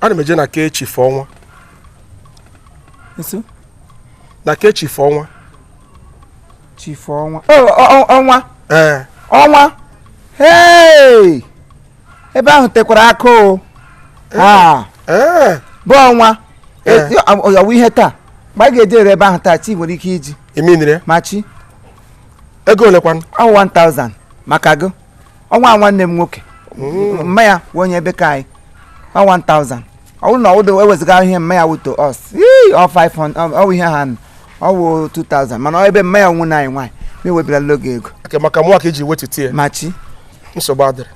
Ana m eje na ke chief ọnwa. Eso? Na ke chief ọnwa. Chief ọnwa. Oh, ọnwa. Ọnwa. Hey! Ebe ahụ tekwara aka o. Bụ ọnwa. Ọyawu ihe taa. Mgbe a ga-eje ebe ahụ taa, chi nwere ike iji. Eminire? Machi. Ego olekwanụ? 1000 maka gị. Ọnwa nwanne m nwoke. Mma ya onye ebe ka anyị. 1000. Ọ bụrụ na ọ eweziga ihe mma ya wuto us. Ọ 500, ọ ihe ha ọ wụ 2000. Mana ebe mma ya nwụ anyị nwaanyị. Me webira logo ego. Maka mụ ka eji wetute. Machi. Nsogbu adịrị.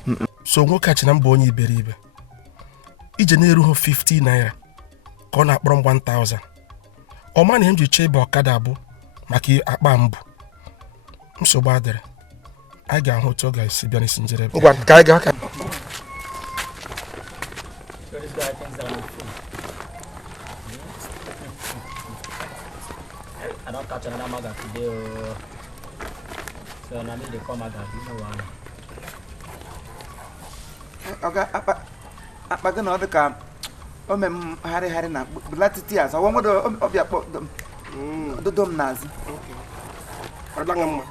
So nwoke a chi na mba onye iberibe. Ije na-erughị 50 naira ka ọ na-akpọrọ m 1000. Ọ ma na m ji chee ebe Okada bụ maka akpa mbụ. Nsogbu adịrị. A ga-ahụ otu ọ ga-esi bịa n'isi njedebe. Ngwa ka anyị ga-aka. I don't catch another maga today. So now they come maga. You know one. Okay, apa gị na ọ dị ka o mee m harịgharị na latiti azụ ọwa nwere ọbịa kpọ dodo m n'azụ. Ọ danga mma.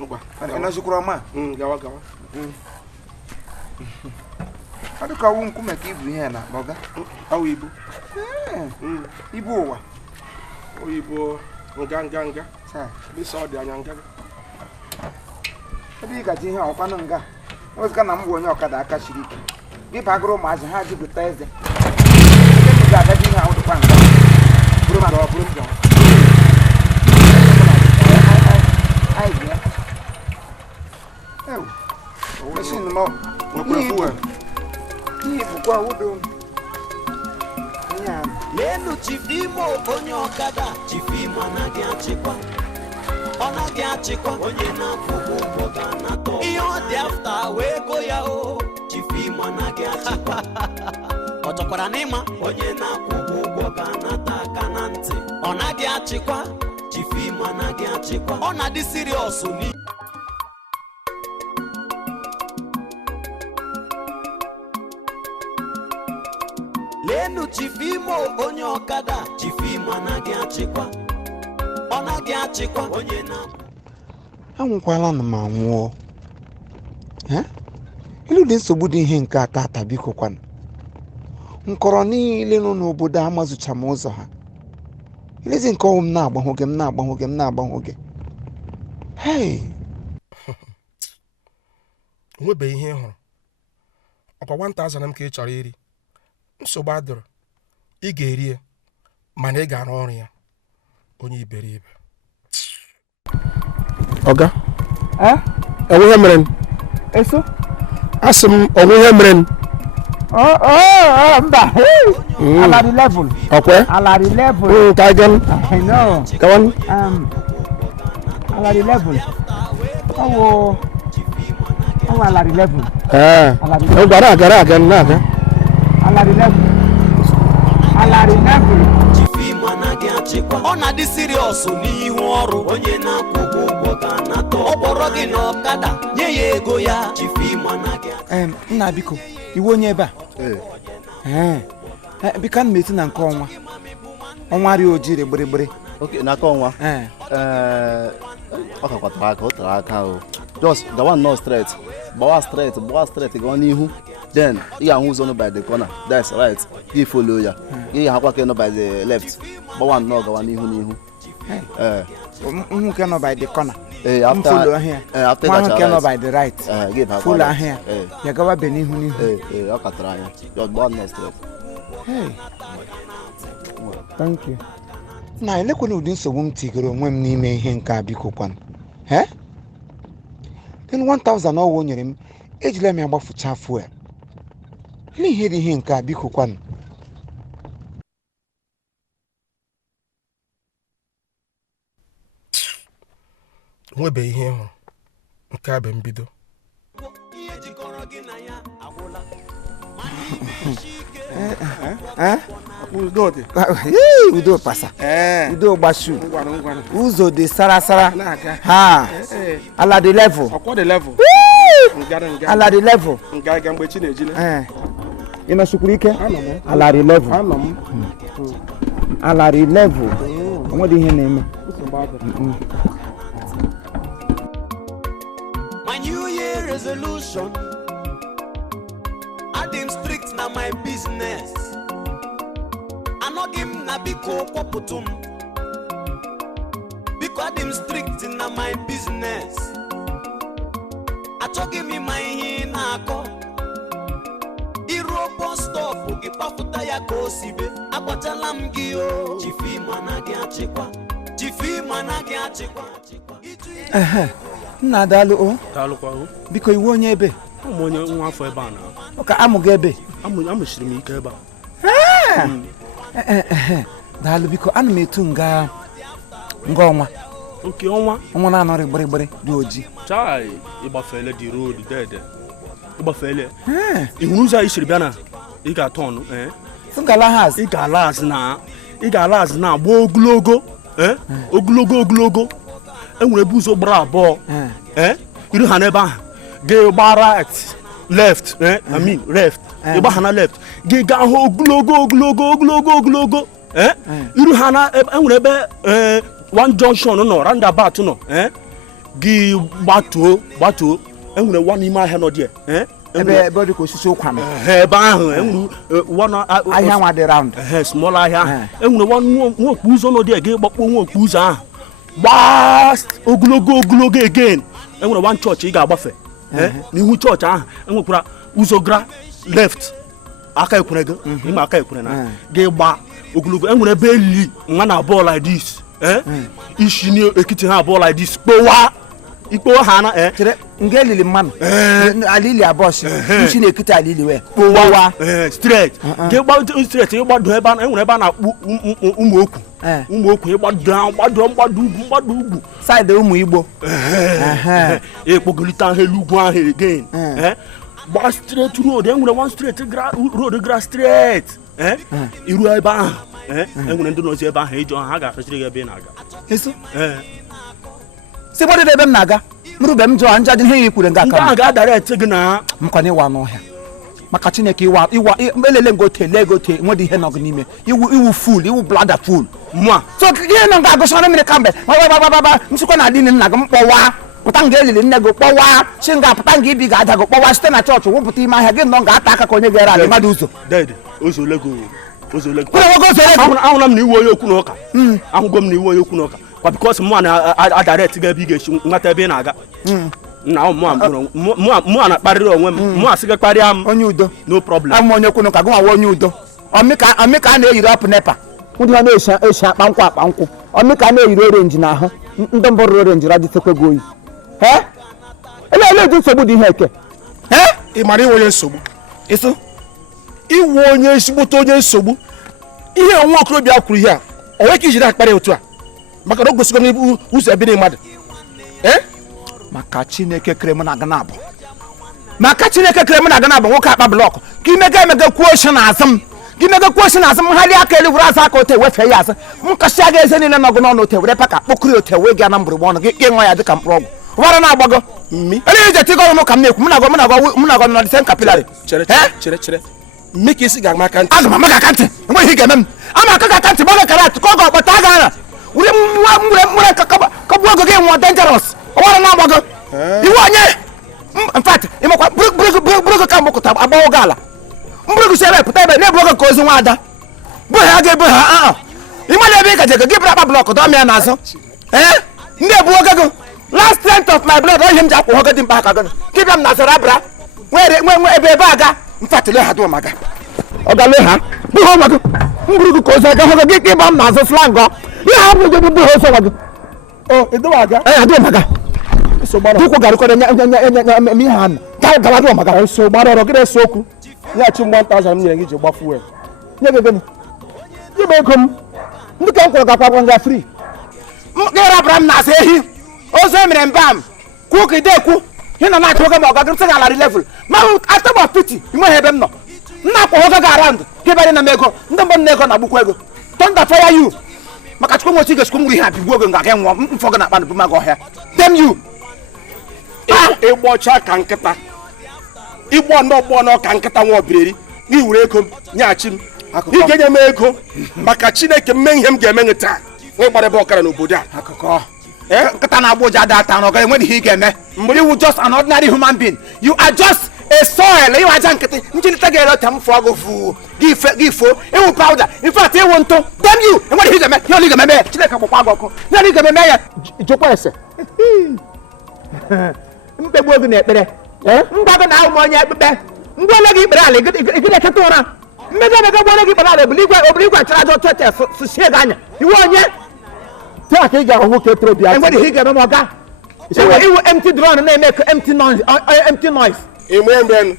Ngwa. Ị nọzikwara ọma? Gawa gawa. Ọ dị ka ọwụ nkume ka ibu ihe na ọga. Ọwụ ibu. Ibu ụwa. Oyibo nga. Saa. Bisa ọ dị anya nga. Ebe ị gaji ihe ọkwanụ nga. Ozika na m bụ onye Okada aka shiri ike. Gị bagoro ụmụazị ha ji bụta eze. Ebe m ga-agaji ihe ahụ dịkwa nga. Bụrụ maka ọ bụrụ njọ. Anyị bịa. Ewu. Machine m n'ihi bụkwa udo. Lelu Chief Imo onye Okada. Chief Imo anaghị achịkwa. Ọ naghị achịkwa onye na-akwụ ụgwọ ga-anata ihe ọ dị afta wee go ya o. Chief Imo anaghị achịkwa. Ọ chọkwara n'ịma onye na-akwụ ụgwọ ga-anata aka na ntị. Ọ naghị achịkwa. Chief Imo anaghị achịkwa. Ọ na-adị serious ni. Lenu Chief Imo onye Okada. Chief Imo anaghị achịkwa. Ọ naghị achịkwa onye na anwụkwala na m anwụọ. Ilu dị nsogbu dị ihe nke ata biko kwanụ. Nkọrọ niile nọ n'obodo amazucha m ụzọ ha. Ilezi nke ọwụ m na-agbahụ gị. Hey! Onwebeghị ihe ị hụrụ. Ọkwa 1000 m ka ị chọrọ iri. Nsogbu adịrị. Ị ga-eri ya mana ị ga-arụ ọrụ ya. Onye iberibe. Ọga? Enwe ihe mere? Eso? Asị m onwe ihe mere? Mba. Alari level. Okay. Alari level. Kaigan. I know. Come on. Alari level. Oh, alari level. Gara. Alari level. Chief Imo anaghị achịkwa. Ọ na-adị serious n'ihu ọrụ onye na-akwụ ụgwọ ga-anata. Ọ kpọrọ gị na Okada nye ya ego ya. Chief Imo anaghị achịkwa. Nna biko iwu onye ebe a. Biko ana m eti na nke ọnwa ri ojiri gbirigbiri. Okay, n'aka ọnwa. Ọ kakwatara aka, o tere aka o. Just gawa nnọọ straight. Gbawa straight gawa n'ihu. Then ị ga-ahụ ụzọ nọ by the corner. That's right. Gị follow ya. Ị ga-ahụkwa ke nọ by the left. Gbawa nnọọ gawa n'ihu. Nke nọ by the corner. After that ke nọ by the right. Follow ahịa. Ya gawa be n'ihu. Ọ katara anya. Just gbawa nnọọ straight. Thank you. Na elekwana ụdị nsogbu m tigoro onwe m n'ime ihe nke a biko kwanụ. Then 1000 ọwụ nyere m ejila m agbafucha fuel. N'ihe dị ihe nke a biko kwanụ. Onwebeghị ihe ịhụrụ. Nke a bụ mbido. Udo pasa. Udo gbashu. Ụzọ dị sara. Ha. Ala dị level. Ọkwa dị level. Ala dị level. Nga mgbe chi na-ejile. Ino shukurike? Anọ. Alari level. Anọ. Alari level. What do you name? My New Year resolution. I'm strict na my business. I no give na biko kwaputum. Because I'm strict na my business. I talk give me my hinako. Irobo stop ugi pafuta ya kosibe. Akwachala mgio. Chifi managi achikwa. Chifi managi achikwa. Nna dalu o. Daalụkwa o. Biko iwu onye ebe. Ụmụ onye nwa afọ ebe a na. Oka amụghị ebe. Amụchiri m ike ebe a. Dalu biko ana m etu nga ọnwa. Oke ọnwa. Ọnwa na-anọrị gbịrịgbịrị dị oji. Chai, ịgbafele dị road dede. Ịgbafele. Ihunu ụzọ anyị siri bịa na ị ga-atọ ọnụ. Sungala has. Ị ga-ala azụ na agba ogologo. Ogologo. Enwere ebe ụzọ gbara abụọ. Iru ha n'ebe ahụ. Gị right, left, left. Ịgba ha na left. Gị gaa hụ ogologo. Iru ha na enwere ebe one junction nọ, roundabout nọ. Gị gbatuo. Enwere one n'ime ahịa nọ dị. Ebe ọ dị ka osisi ụkwa nọ. Ebe ahụ enwere one ahịa nwa dị round. Small ahịa. Enwere one nwa okpu ụzọ nọ dị gị gbakpọ nwa okpu ụzọ ahụ. Gbaa ogologo again. Enwere one church ị ga-agbafe. N'ihu chọọchị ahụ enwekwara ụzọ gra left aka ekwere gị ịma aka ekwere na gị gba ogologo enwere ebe eli nwa na abụọ like this isi n'ekiti ha abụọ like this ikpowa ha na chere nga elili mmanụ alili abọs isi na-ekiti alili wee kpowa straight gị gba straight ịgbado ebe enwere ebe a na-akpụ ụmụ okwu ịgbado ugwu side ụmụ Igbo ekpogolite ahụ elu ugwu ahụ again gba straight road enwere one straight road gra straight iru ebe ahụ enwere ndị nọzi ebe ahụ eji ha ga-afesịrị gị ebe ị na-aga si gbọdị ebe m na-aga mrube m jụọ nja dị ihe ikwure nga ndị ahụ ga-adara ete gị na mkwana ịwa n'ọhịa maka Chineke ịwa elele ngote legote nwedị ihe nọ gị n'ime iwu full iwu blada full so ihe nọ ga-agụsara mmiri kambe nsikwa na adịnị nna gị mkpọwa pụta nga elili nne gị kpọwa chi nga pụta nga ibi ga-ada gị kpọwa site na chọọchị wụpụta ime ahịa gị nọ ga-ata aka ka onye ga-ere ala mmadụ ụzọ ahụla m na iwu onye okwu na ụka ahụgo m na iwu onye okwu na ụka kwa bikos mụ na-adara etiga ebe ị ga-esi nwata ebe ị na-aga na mụ na-akparịrị onwe m mụ asị gị kparịa m onye udo no problem abụ m onye kwunu ka gị nwa onye udo ọmịka a na-eyiri ọpụ nepa ndị ha na-eshi akpa nkwụ ọmịka a na-eyiri orenji n'ahụ ndị mbụrụ orenji radịtekwe gị oyi ele nsogbu dị ihe eke ị mara inwe onye nsogbu ịsụ iwu onye ezigbote onye nsogbu ihe nwa okorobịa kwuru ihe a o nwe ka ijiri akparị otu a maka na o gosigo n'ibu ụzọ ebe mmadụ maka Chineke kere m na aga na-abụ nwoke akpa blọkụ ka imega kwuo oshi n'azụ m ha rie aka elu were azụ aka ote wefee ya azụ m kasịa gị eze niile nọgụ n'ọnụ ote were paka kpokiri ote wee gị na mgbụrụgba ọnụ gị nwa ya dịka mkpụrụ ọgwụ ụbara na-agbago ele ije tigo ọnụ ka m na-ekwu m na-agọ nọ disen kapilari chere mme ka isi ga-ama aka ntị aga m ama gị aka ntị enweghị ihe ga-eme m ama aka gị aka ntị gbaga kara atụ ka ọ ga-akpata aga ara were nwere kagbuo ogo gị nwụọ dangerous ụbara na-agbago iwu onye mfat ịmakwa bụrụ ka mgbakọta agbawo gị ala mbụrụ si ebe pụta ebe na-ebu oge ka ozi nwa ada bụ ha ga-ebu ha ịmana ebe ị gaje gị bụrụ akpa blọk dọọ m ya n'azụ ndị ebu oge gị last strength of my blood ihe m ji akwụ oge dị mkpa aka gị gị bịa m nazara abra nwe ebe aga mfatile ha dụọ maga ọ ga le ha bụ ha nwa gị mbụrụ gị ka ozi aga hụ gị ka ịba m n'azụ slang ihe ha bụ bụ ha ozi nwa gị adụọ maga dịkwụ garịkọrọ ihe ha gawa dụọ maga nso gbara ọrọ gị na-ese okwu nyeghachi 1000 m nyere gị ji gba fuel nye gị gịnị gị bụ ego m ndị ka m kwụrụ gakwa nga free gịra abara m na-asa ehi ozu emere mbam kwuo ka ide ekwu ị nọ na-achọ oge ma ọ gaghị nsị ga alarị level ma atọgba piti inweghị ebe m nọ nna akwụ oge ga around gị bịara na m ego ndị mbọ nna ego na-agbukwa ego tọnda fire you maka chukwu nwochi ga chukwu ngwuru ihe a bigbuo oge nga gị nwụọ mfọ gị na-akpa na bumaga ọhịa dem you ịgbọcha ka nkịta ịgbọ n'ọgbọ ka nkịta nwa obiriri gị were ego m nyeghachi m ị ga-enye m ego maka Chineke mme ihe m ga-eme taa nwe gbara ebe ọkara n'obodo a akụkọ nkịta na-agba ụja ada ata na ọga enweghị ihe ị ga-eme you just an ordinary human being you are just a soil ịwa aja nkịtị njilite ga-ere ọcha m fụọ gị fụ gị ifo ịwụ powder in fact ịwụ ntụ dem you enweghị ihe ị ga-eme ihe ọlụ ị ga-eme ya Chineke gbakwa gị ọkụ ihe ọlụ ị ga-eme ya jụkwa ese mkpegbu oge na ekpere ngwa gị na ahụ m onye ekpekpe ngwa ole gị ikpere ala ị ga-eketa ụra mmega emega gwa ole gị ikpere ala obiri igwe achara aja ọchọcha sụsie gị anya iwe onye taa ka ị ga-ahụ nwoke toro bịa enweghị ihe ị ga-eme ma ọga iwu empty drone na-eme empty noise enwe mgbe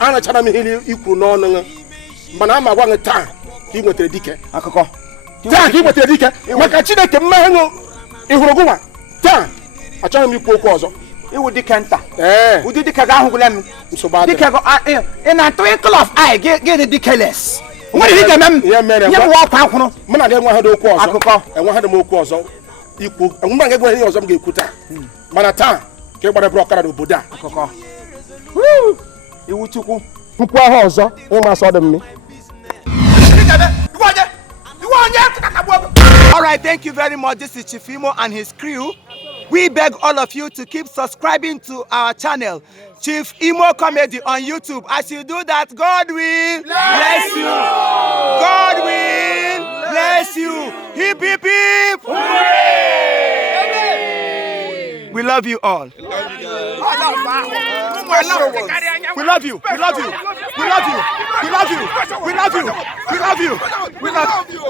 anachara m ihe ikwuru n'ọnụ mana ama gwa gị taa ka ị nwetara dike akụkọ taa ka ị nwetara dike maka Chineke mmehụ ịhụrụ gụnwa taa achọghị m ikwu okwu ọzọ iwu dike nta ụdị dike ga-ahụgwule m nsogbu dike ị na-atụ twinkle of eye gị dị dikeless nwere ihe ga-eme m nye m ọkwa akwụrụ mụ na gị enweghị okwu ọzọ akụkọ enweghị m okwu ọzọ ikwu enwe m ga-egwe ihe ọzọ m ga-ekwu taa mana taa ka ị gbara bụrụ ọkara n'obodo a akụkọ iwu chukwu nkwu ahụ ọzọ ịmasị ọ dị mmi All right, thank you very much. This is Chief Imo and his crew. We beg all of you to keep subscribing to our channel, Chief Imo Comedy on YouTube. As you do that, God will bless you. God will bless you. Hip, hip, hip. Hooray! We love you all. We love you. We love you. We love you. We love you. We love you. We love you. We love you. We love you.